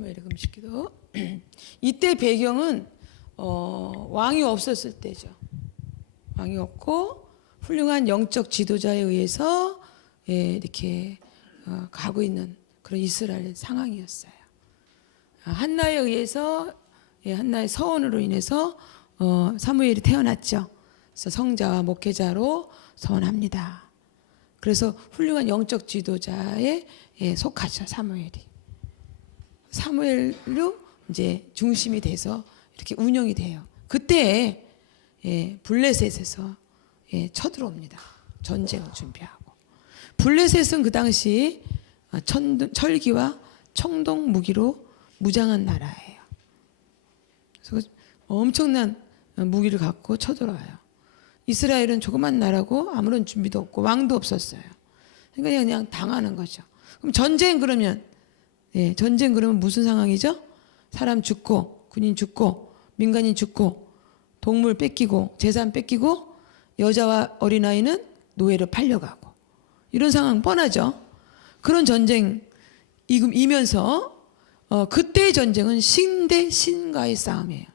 사무엘의 금식기도. 이때 배경은 왕이 없었을 때죠. 왕이 없고 훌륭한 영적 지도자에 의해서 이렇게 가고 있는 그런 이스라엘 상황이었어요. 한나에 의해서 한나의 서원으로 인해서 사무엘이 태어났죠. 그래서 성자와 목회자로 서원합니다. 그래서 훌륭한 영적 지도자에 속하죠. 사무엘로 이제 중심이 돼서 이렇게 운영이 돼요. 그때 블레셋에서 쳐들어옵니다. 전쟁을 준비하고. 블레셋은 그 당시 철기와 청동 무기로 무장한 나라예요. 그래서 엄청난 무기를 갖고 쳐들어와요. 이스라엘은 조그만 나라고 아무런 준비도 없고 왕도 없었어요. 그러니까 그냥 당하는 거죠. 그럼 전쟁 그러면 무슨 상황이죠? 사람 죽고 군인 죽고 민간인 죽고 동물 뺏기고 재산 뺏기고 여자와 어린아이는 노예로 팔려가고 이런 상황 뻔하죠. 그런 전쟁이면서 그때의 전쟁은 신 대 신과의 싸움이에요.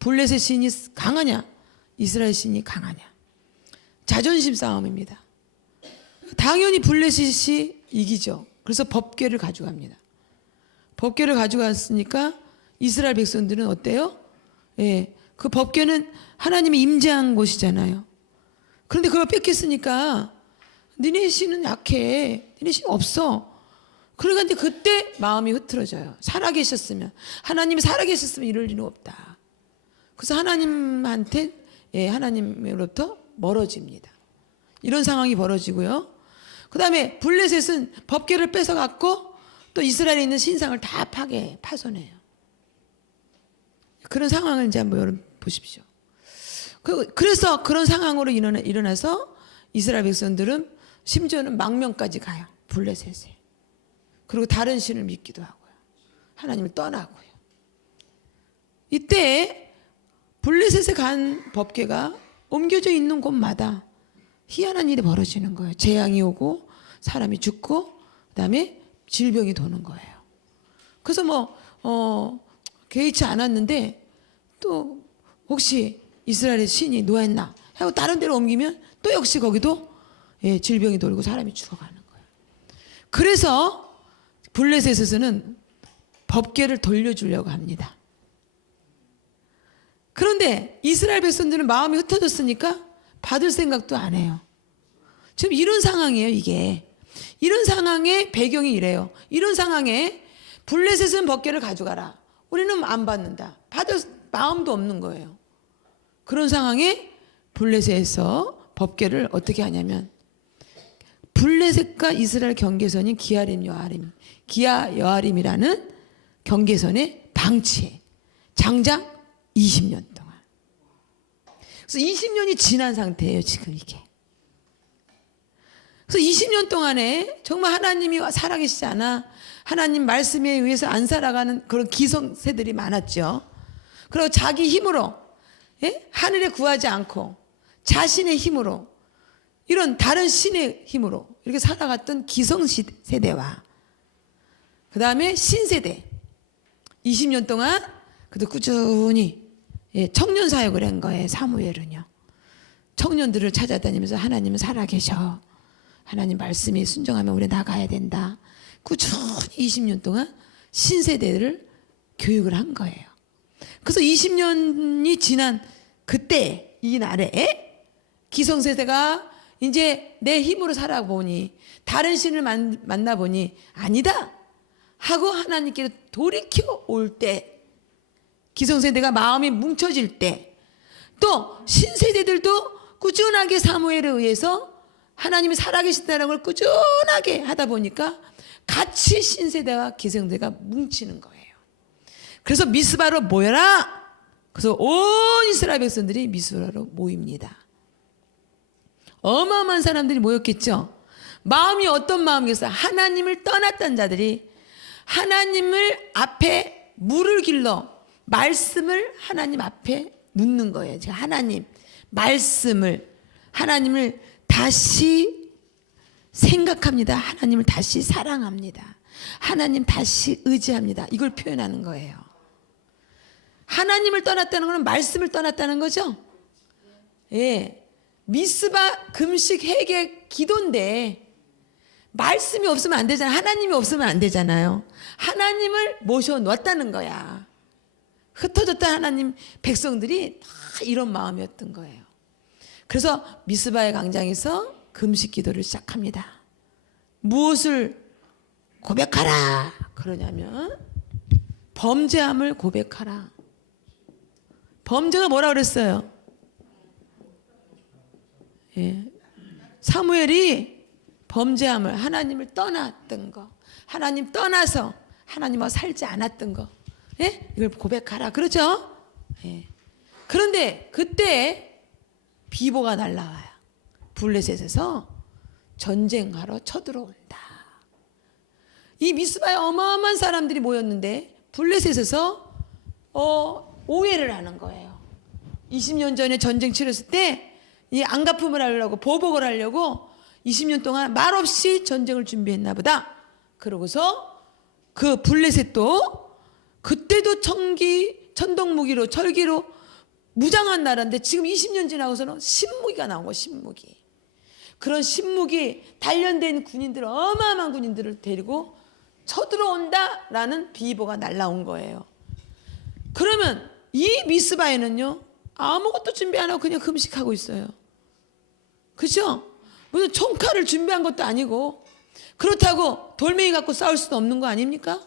블레셋 신이 강하냐 이스라엘 신이 강하냐 자존심 싸움입니다. 당연히 블레셋이 이기죠. 그래서 법궤를 가져갑니다. 법궤를 가져갔으니까 이스라엘 백성들은 어때요? 그 법궤는 하나님이 임재한 곳이잖아요. 그런데 그걸 뺏겼으니까 니네 신은 약해. 니네 신 없어. 그러니까 그때 마음이 흐트러져요. 살아계셨으면 하나님이 살아계셨으면 이럴 리는 없다. 그래서 하나님으로부터 멀어집니다. 이런 상황이 벌어지고요. 그 다음에 블레셋은 법궤를 뺏어갖고 또 이스라엘에 있는 신상을 다 파손해요. 그런 상황을 이제 한번 여러분 보십시오. 그래서 그런 상황으로 일어나서 이스라엘 백성들은 심지어는 망명까지 가요. 블레셋에. 그리고 다른 신을 믿기도 하고요. 하나님을 떠나고요. 이때 블레셋에 간 법궤가 옮겨져 있는 곳마다 희한한 일이 벌어지는 거예요. 재앙이 오고 사람이 죽고 그다음에 질병이 도는 거예요. 그래서 개의치 않았는데 또 혹시 이스라엘의 신이 노했나 하고 다른 데로 옮기면 또 역시 거기도 질병이 돌고 사람이 죽어가는 거예요. 그래서 블레셋에서는 법궤를 돌려주려고 합니다. 그런데 이스라엘 백성들은 마음이 흩어졌으니까 받을 생각도 안 해요. 지금 이런 상황이에요. 이게 이런 상황의 배경이 이래요. 이런 상황에 블레셋은 법궤를 가져가라. 우리는 안 받는다. 받을 마음도 없는 거예요. 그런 상황에 블레셋에서 법궤를 어떻게 하냐면 블레셋과 이스라엘 경계선인 기아 여아림이라는 경계선에 방치해. 장작 20년 동안. 그래서 20년이 지난 상태예요. 지금 이게. 그래서 20년 동안에 정말 하나님이 살아계시지 않아 하나님 말씀에 의해서 안 살아가는 그런 기성세들이 많았죠. 그리고 자기 힘으로 하늘에 구하지 않고 자신의 힘으로 이런 다른 신의 힘으로 이렇게 살아갔던 기성세대와 그 다음에 신세대 20년 동안 그도 꾸준히 청년 사역을 한 거예요. 사무엘은요. 청년들을 찾아다니면서 하나님은 살아계셔. 하나님 말씀에 순종하면 우리 나가야 된다. 꾸준히 20년 동안 신세대를 교육을 한 거예요. 그래서 20년이 지난 그때 이 날에 기성세대가 이제 내 힘으로 살아보니 다른 신을 만나보니 아니다 하고 하나님께 돌이켜 올 때 기성세대가 마음이 뭉쳐질 때 또 신세대들도 꾸준하게 사무엘에 의해서 하나님이 살아계신다는 걸 꾸준하게 하다 보니까 같이 신세대와 기성세대가 뭉치는 거예요. 그래서 미스바로 모여라. 그래서 온 이스라엘 백성들이 미스바로 모입니다. 어마어마한 사람들이 모였겠죠. 마음이 어떤 마음이겠어요? 하나님을 떠났던 자들이 하나님을 앞에 물을 길러 말씀을 하나님 앞에 묻는 거예요. 제가 하나님을 다시 생각합니다. 하나님을 다시 사랑합니다. 하나님 다시 의지합니다. 이걸 표현하는 거예요. 하나님을 떠났다는 것은 말씀을 떠났다는 거죠. 예, 미스바 금식 회개 기도인데 말씀이 없으면 안 되잖아요. 하나님이 없으면 안 되잖아요. 하나님을 모셔놓았다는 거야. 흩어졌던 하나님 백성들이 다 이런 마음이었던 거예요. 그래서 미스바의 광장에서 금식 기도를 시작합니다. 무엇을 고백하라 그러냐면 범죄함을 고백하라. 범죄가 뭐라 그랬어요? 예. 사무엘이 범죄함을, 하나님을 떠났던 거, 하나님 떠나서 하나님과 살지 않았던 거, 예? 이걸 고백하라 그러죠. 예. 그런데 그때 비보가 날라와요. 블레셋에서 전쟁하러 쳐들어온다. 이 미스바에 어마어마한 사람들이 모였는데 블레셋에서 오해를 하는 거예요. 20년 전에 전쟁 치렀을 때 이 안갚음을 하려고, 보복을 하려고 20년 동안 말없이 전쟁을 준비했나 보다. 그러고서 그 블레셋도 그때도 천동무기로 철기로 무장한 나라인데 지금 20년 지나고서는 신무기가 나온 거예요. 신무기. 그런 신무기 단련된 군인들, 어마어마한 군인들을 데리고 쳐들어온다라는 비보가 날라온 거예요. 그러면 이 미스바에는요, 아무것도 준비 안 하고 그냥 금식하고 있어요. 그렇죠? 무슨 총칼을 준비한 것도 아니고, 그렇다고 돌멩이 갖고 싸울 수도 없는 거 아닙니까?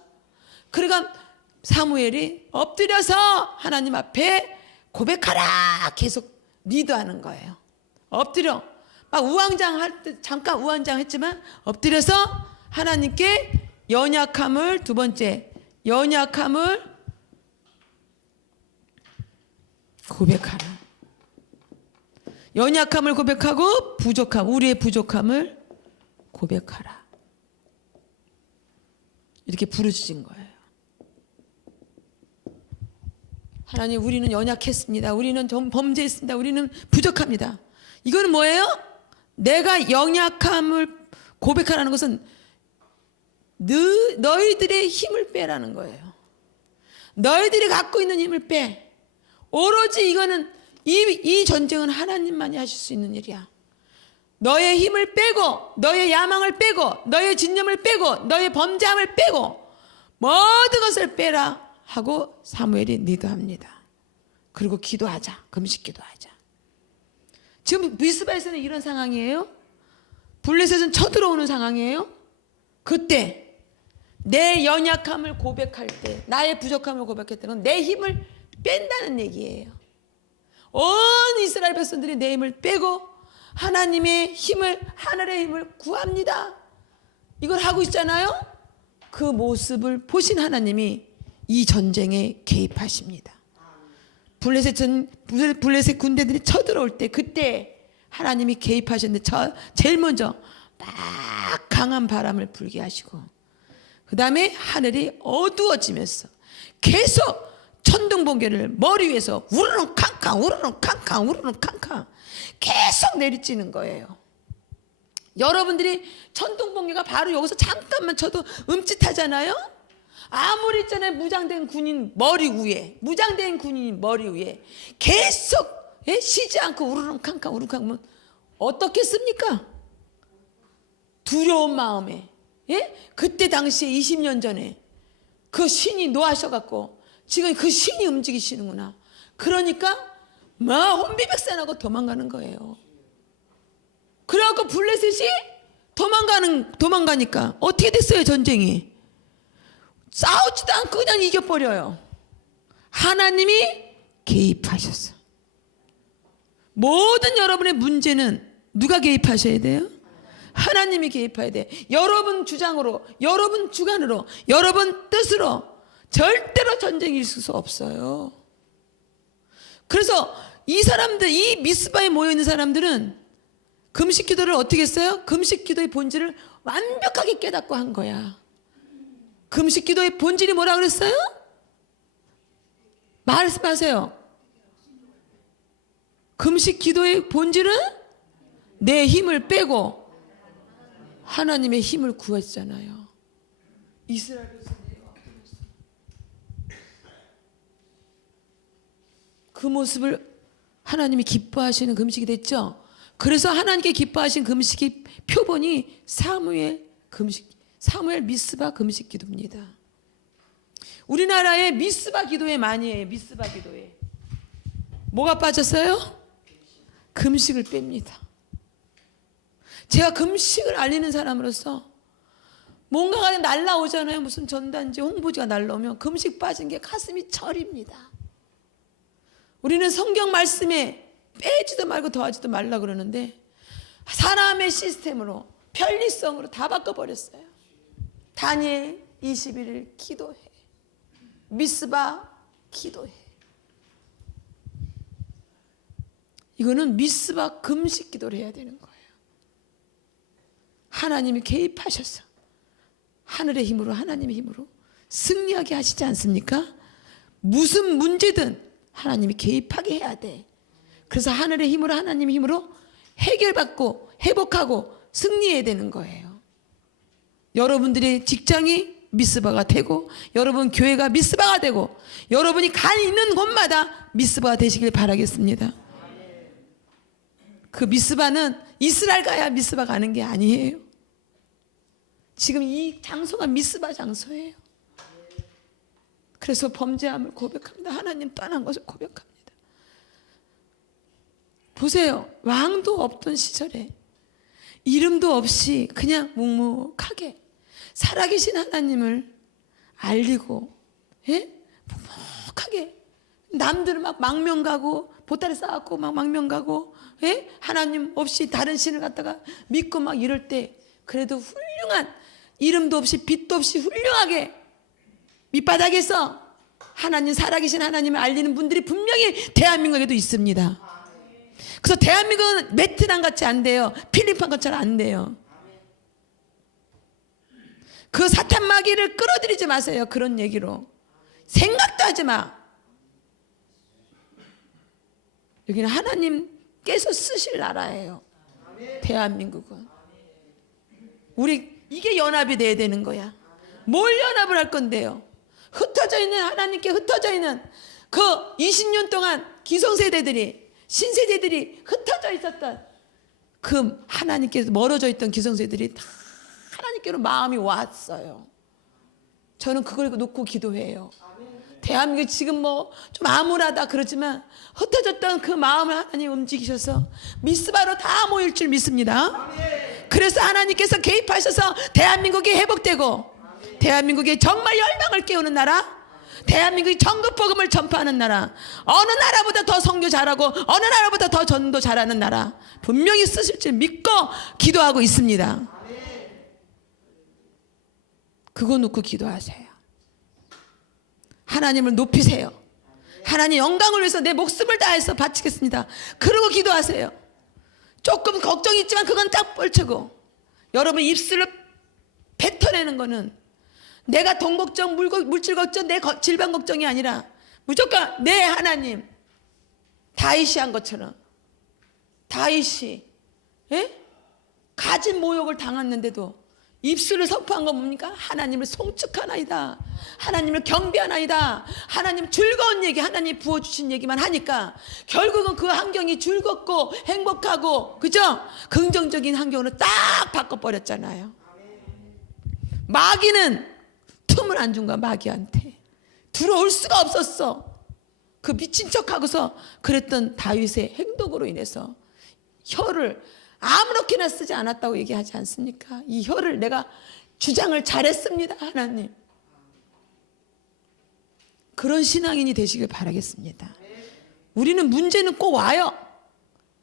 그러니까 사무엘이 엎드려서 하나님 앞에 고백하라 계속 리드하는 거예요. 엎드려 막 우왕좌왕할 때 잠깐 우왕좌왕했지만 엎드려서 하나님께 연약함을, 두 번째 연약함을 고백하라. 연약함을 고백하고 부족함, 우리의 부족함을 고백하라. 이렇게 부르짖은 거예요. 하나님, 우리는 연약했습니다. 우리는 범죄했습니다. 우리는 부족합니다. 이거는 뭐예요? 내가 연약함을 고백하라는 것은 너희들의 힘을 빼라는 거예요. 너희들이 갖고 있는 힘을 빼. 오로지 이거는 이 전쟁은 하나님만이 하실 수 있는 일이야. 너의 힘을 빼고, 너의 야망을 빼고, 너의 진념을 빼고, 너의 범죄함을 빼고 모든 것을 빼라 하고 사무엘이 리드합니다. 그리고 기도하자. 금식 기도하자. 지금 미스바에서는 이런 상황이에요. 블레셋은 쳐들어오는 상황이에요. 그때 내 연약함을 고백할 때, 나의 부족함을 고백할 때는 내 힘을 뺀다는 얘기예요. 온 이스라엘 백성들이 내 힘을 빼고 하나님의 힘을, 하늘의 힘을 구합니다. 이걸 하고 있잖아요. 그 모습을 보신 하나님이 이 전쟁에 개입하십니다. 블레셋 군대들이 쳐들어올 때, 그때 하나님이 개입하셨는데 제일 먼저 막 강한 바람을 불게 하시고, 그 다음에 하늘이 어두워지면서 계속 천둥번개를 머리 위에서 우르릉 캉캉 우르릉 캉캉 우르릉 캉캉 계속 내리쬐는 거예요. 여러분들이 천둥번개가 바로 여기서 잠깐만 쳐도 음짓하잖아요. 아무리 있잖아요, 무장된 군인 머리 위에, 무장된 군인 머리 위에 계속 쉬지 않고 우르릉 캉캉 우르릉 캉 어떻겠습니까? 두려운 마음에, 그때 당시에 20년 전에 그 신이 노하셔갖고 지금 그 신이 움직이시는구나. 그러니까 막 혼비백산하고 도망가는 거예요. 그래갖고 블레셋이 도망가니까 어떻게 됐어요? 전쟁이 싸우지도 않고 그냥 이겨버려요. 하나님이 개입하셨어. 모든 여러분의 문제는 누가 개입하셔야 돼요? 하나님이 개입해야 돼. 여러분 주장으로, 여러분 주관으로, 여러분 뜻으로 절대로 전쟁이 있을 수 없어요. 그래서 이 사람들, 이 미스바에 모여있는 사람들은 금식 기도를 어떻게 했어요? 금식 기도의 본질을 완벽하게 깨닫고 한 거야. 금식 기도의 본질이 뭐라 그랬어요? 말씀하세요. 금식 기도의 본질은 내 힘을 빼고 하나님의 힘을 구했잖아요. 이스라엘 백성들이 얻어냈어. 그 모습을 하나님이 기뻐하시는 금식이 됐죠. 그래서 하나님께 기뻐하신 금식이 표본이 사무엘 금식, 사무엘 미스바 금식 기도입니다. 우리나라의 미스바 기도에 많이 해요. 미스바 기도에 뭐가 빠졌어요? 금식을 뺍니다. 제가 금식을 알리는 사람으로서 뭔가가 날라오잖아요. 무슨 전단지 홍보지가 날라오면 금식 빠진 게 가슴이 저립니다. 우리는 성경 말씀에 빼지도 말고 더하지도 말라 그러는데 사람의 시스템으로 편리성으로 다 바꿔버렸어요. 다니엘 21일 기도해. 미스바 기도해. 이거는 미스바 금식 기도를 해야 되는 거예요. 하나님이 개입하셔서 하늘의 힘으로 하나님의 힘으로 승리하게 하시지 않습니까? 무슨 문제든 하나님이 개입하게 해야 돼. 그래서 하늘의 힘으로 하나님의 힘으로 해결받고 회복하고 승리해야 되는 거예요. 여러분들의 직장이 미스바가 되고 여러분 교회가 미스바가 되고 여러분이 가 있는 곳마다 미스바가 되시길 바라겠습니다. 그 미스바는 이스라엘 가야 미스바 가는 게 아니에요. 지금 이 장소가 미스바 장소예요. 그래서 범죄함을 고백합니다. 하나님 떠난 것을 고백합니다. 보세요. 왕도 없던 시절에 이름도 없이 그냥 묵묵하게 살아계신 하나님을 알리고 묵묵하게 남들은 막 망명 가고 보따리 싸갖고 막 망명 가고 하나님 없이 다른 신을 갖다가 믿고 막 이럴 때 그래도 훌륭한 이름도 없이 빛도 없이 훌륭하게 밑바닥에서 하나님 살아계신 하나님을 알리는 분들이 분명히 대한민국에도 있습니다. 그래서 대한민국은 베트남 같이 안 돼요. 필리핀 것처럼 안 돼요. 그 사탄 마귀를 끌어들이지 마세요. 그런 얘기로 생각도 하지 마. 여기는 하나님께서 쓰실 나라예요. 대한민국은 우리 이게 연합이 돼야 되는 거야. 뭘 연합을 할 건데요? 흩어져 있는 하나님께 흩어져 있는 그 20년 동안 기성세대들이 신세대들이 흩어져 있었던 그 하나님께서 멀어져 있던 기성세대들이 다 하나님께로 마음이 왔어요. 저는 그걸 놓고 기도해요. 대한민국 지금 뭐 좀 암울하다 그러지만 흩어졌던 그 마음을 하나님 움직이셔서 미스바로 다 모일 줄 믿습니다. 그래서 하나님께서 개입하셔서 대한민국이 회복되고 대한민국이 정말 열방을 깨우는 나라, 대한민국이 전국 복음을 전파하는 나라, 어느 나라보다 더 선교 잘하고 어느 나라보다 더 전도 잘하는 나라 분명히 쓰실 줄 믿고 기도하고 있습니다. 그거 놓고 기도하세요. 하나님을 높이세요. 하나님 영광을 위해서 내 목숨을 다해서 바치겠습니다. 그러고 기도하세요. 조금 걱정이 있지만 그건 딱 뻘치고 여러분 입술을 뱉어내는 거는 내가 돈 걱정, 물질 걱정, 내 질병 걱정이 아니라 무조건 내 하나님 다윗이 한 것처럼 다윗이 가진 모욕을 당했는데도 입술을 선포한 건 뭡니까? 하나님을 송축하나이다. 하나님을 경배하나이다. 하나님 즐거운 얘기, 하나님 부어주신 얘기만 하니까 결국은 그 환경이 즐겁고 행복하고 그죠? 긍정적인 환경으로 딱 바꿔버렸잖아요. 마귀는 틈을 안 준 거야. 마귀한테 들어올 수가 없었어. 그 미친 척하고서 그랬던 다윗의 행동으로 인해서 혀를 아무렇게나 쓰지 않았다고 얘기하지 않습니까? 이 혀를 내가 주장을 잘했습니다. 하나님 그런 신앙인이 되시길 바라겠습니다. 우리는 문제는 꼭 와요.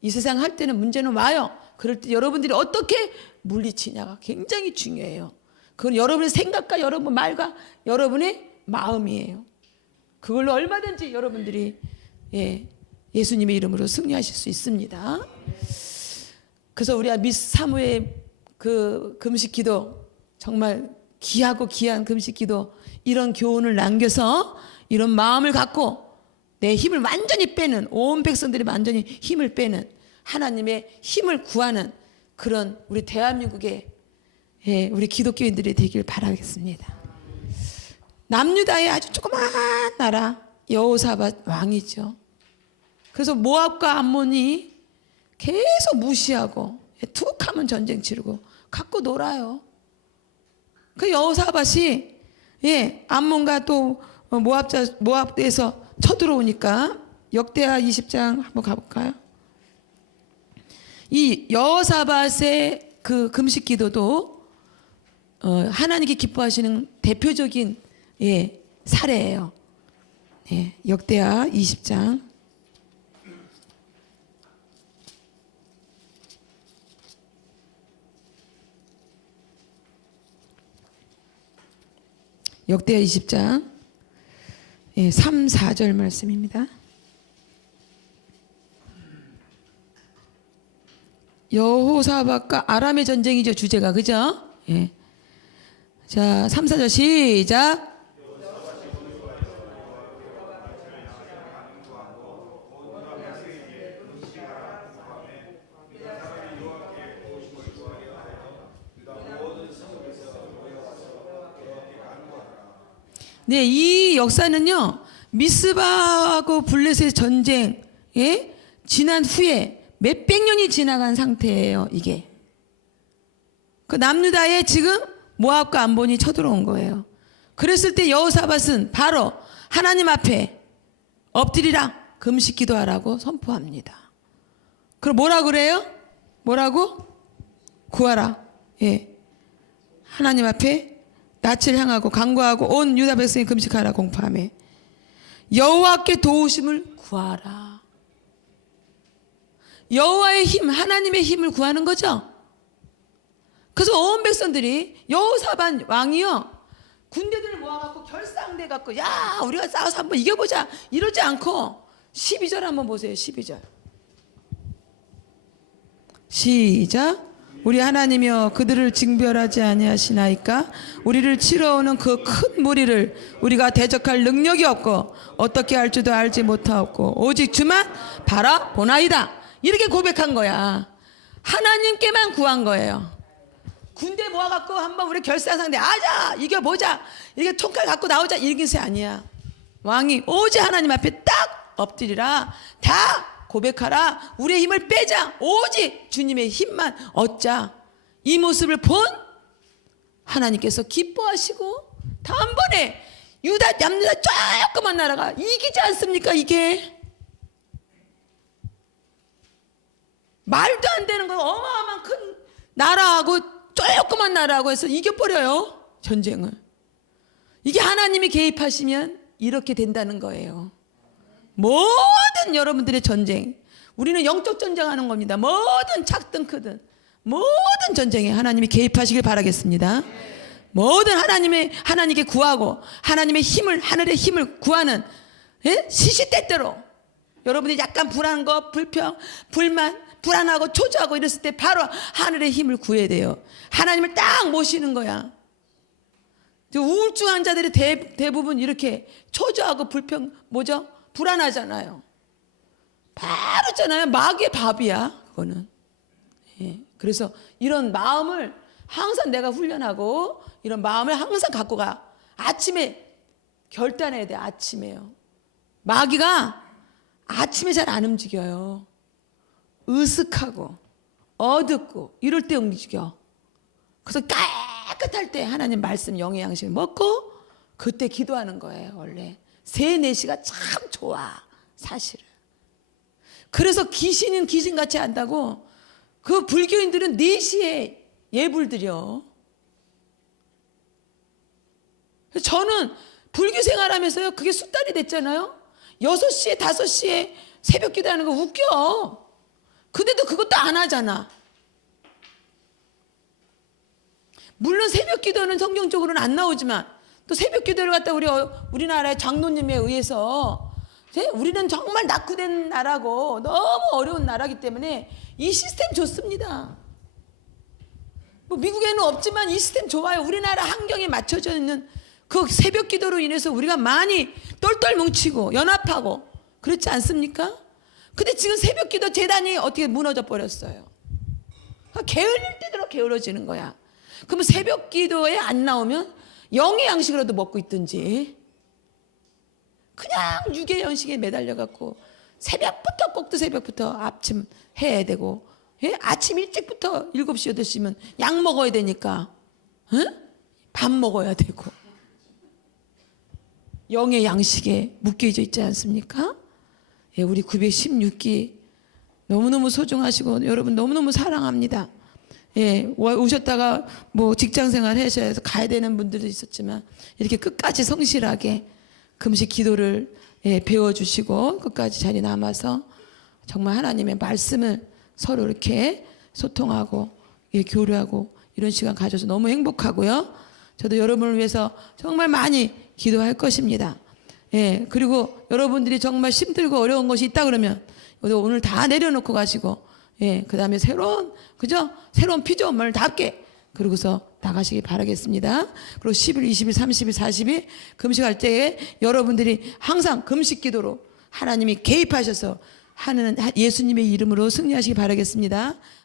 이 세상 할 때는 문제는 와요. 그럴 때 여러분들이 어떻게 물리치냐가 굉장히 중요해요. 그건 여러분의 생각과 여러분 말과 여러분의 마음이에요. 그걸로 얼마든지 여러분들이 예수님의 이름으로 승리하실 수 있습니다. 그래서 우리 미스 사무의 그 금식 기도 정말 귀하고 귀한 금식 기도 이런 교훈을 남겨서 이런 마음을 갖고 내 힘을 완전히 빼는 온 백성들이 완전히 힘을 빼는 하나님의 힘을 구하는 그런 우리 대한민국의 우리 기독교인들이 되길 바라겠습니다. 남유다의 아주 조그마한 나라 여호사밧 왕이죠. 그래서 모압과 암몬이 계속 무시하고 툭하면 전쟁 치르고 갖고 놀아요. 그 여호사밧이 암몬과 또 모압에서 쳐들어오니까 역대하 20장 한번 가볼까요? 이 여호사밧의 그 금식 기도도 하나님께 기뻐하시는 대표적인 사례예요. 역대하 20장 역대하 20장 3, 4절 말씀입니다. 여호사밧과 아람의 전쟁이죠, 주제가. 그죠? 자, 3, 4절 시작. 네, 이 역사는요, 미스바하고 블레셋의 전쟁에 지난 후에 몇백 년이 지나간 상태예요, 이게. 그 남유다에 지금 모압과 암몬이 쳐들어온 거예요. 그랬을 때 여호사밧은 바로 하나님 앞에 엎드리라, 금식 기도하라고 선포합니다. 그럼 뭐라 그래요? 뭐라고? 구하라. 하나님 앞에 낯을 향하고 간구하고 온 유다 백성이 금식하라 공포하며 여호와께 도우심을 구하라. 여호와의 힘, 하나님의 힘을 구하는 거죠. 그래서 온 백성들이 여호사밧 왕이요, 군대들을 모아갖고 결상돼 갖고 야 우리가 싸워서 한번 이겨보자 이러지 않고 12절 한번 보세요. 12절 시작. 우리 하나님이여 그들을 징벌하지 아니하시나이까? 우리를 치러오는 그 큰 무리를 우리가 대적할 능력이 없고 어떻게 할 줄도 알지 못하옵고 오직 주만 바라보나이다. 이렇게 고백한 거야. 하나님께만 구한 거예요. 군대 모아갖고 한번 우리 결사상대 하자, 이겨보자, 이렇게 총칼 갖고 나오자, 이런 것이 아니야. 왕이 오직 하나님 앞에 딱 엎드리라, 다 고백하라, 우리의 힘을 빼자, 오직 주님의 힘만 얻자. 이 모습을 본 하나님께서 기뻐하시고 다음번에 유다, 남유다 조그만 나라가 이기지 않습니까? 이게 말도 안 되는 거, 어마어마한 큰 나라하고 조그만 나라하고 해서 이겨버려요, 전쟁을. 이게 하나님이 개입하시면 이렇게 된다는 거예요. 모든 여러분들의 전쟁, 우리는 영적 전쟁하는 겁니다. 뭐든 작든 크든 모든 전쟁에 하나님이 개입하시길 바라겠습니다. 모든 하나님께 구하고 하나님의 힘을, 하늘의 힘을 구하는 시시때때로 여러분이 약간 불안한 거, 불평, 불만, 불안하고 초조하고 이랬을 때 바로 하늘의 힘을 구해야 돼요. 하나님을 딱 모시는 거야. 우울증 환자들이 대부분 이렇게 초조하고 불평, 불안하잖아요. 바로 있잖아요. 마귀의 밥이야, 그거는. 그래서 이런 마음을 항상 내가 훈련하고 이런 마음을 항상 갖고 가. 아침에 결단해야 돼. 아침에요. 마귀가 아침에 잘 안 움직여요. 으슥하고 어둡고 이럴 때 움직여. 그래서 깨끗할 때 하나님 말씀 영의 양식을 먹고 그때 기도하는 거예요. 원래 3, 4시가 참 좋아, 사실은. 그래서 귀신은 귀신같이 한다고 그 불교인들은 4시에 예불 드려. 저는 불교 생활하면서요, 그게 숫달이 됐잖아요. 6시에 5시에 새벽 기도하는 거 웃겨. 근데도 그것도 안 하잖아. 물론 새벽 기도는 성경적으로는 안 나오지만 또 새벽 기도를 갖다 우리나라의 장로님에 의해서, 우리는 정말 낙후된 나라고 너무 어려운 나라이기 때문에 이 시스템 좋습니다. 뭐 미국에는 없지만 이 시스템 좋아요. 우리나라 환경에 맞춰져 있는 그 새벽 기도로 인해서 우리가 많이 똘똘 뭉치고 연합하고 그렇지 않습니까? 근데 지금 새벽 기도 재단이 어떻게 무너져 버렸어요. 게을릴 때대로 게을러지는 거야. 그러면 새벽 기도에 안 나오면 영의 양식이라도 먹고 있든지 그냥 육의 양식에 매달려 갖고 새벽부터 꼭두 새벽부터 아침 해야 되고, 예? 아침 일찍부터 7시 8시면 약 먹어야 되니까, 예? 밥 먹어야 되고, 영의 양식에 묶여져 있지 않습니까? 예, 우리 916기 너무너무 소중하시고 여러분 너무너무 사랑합니다. 예, 오셨다가 뭐 직장생활 하셔야 해서 가야 되는 분들도 있었지만 이렇게 끝까지 성실하게 금식 기도를 배워주시고 끝까지 자리 남아서 정말 하나님의 말씀을 서로 이렇게 소통하고 교류하고 이런 시간 가져서 너무 행복하고요. 저도 여러분을 위해서 정말 많이 기도할 것입니다. 예, 그리고 여러분들이 정말 힘들고 어려운 것이 있다 그러면 오늘 다 내려놓고 가시고, 예, 그 다음에 새로운 피조물답게 그러고서 나가시기 바라겠습니다. 그리고 10일, 20일, 30일, 40일 금식할 때에 여러분들이 항상 금식 기도로 하나님이 개입하셔서 하는 예수님의 이름으로 승리하시기 바라겠습니다.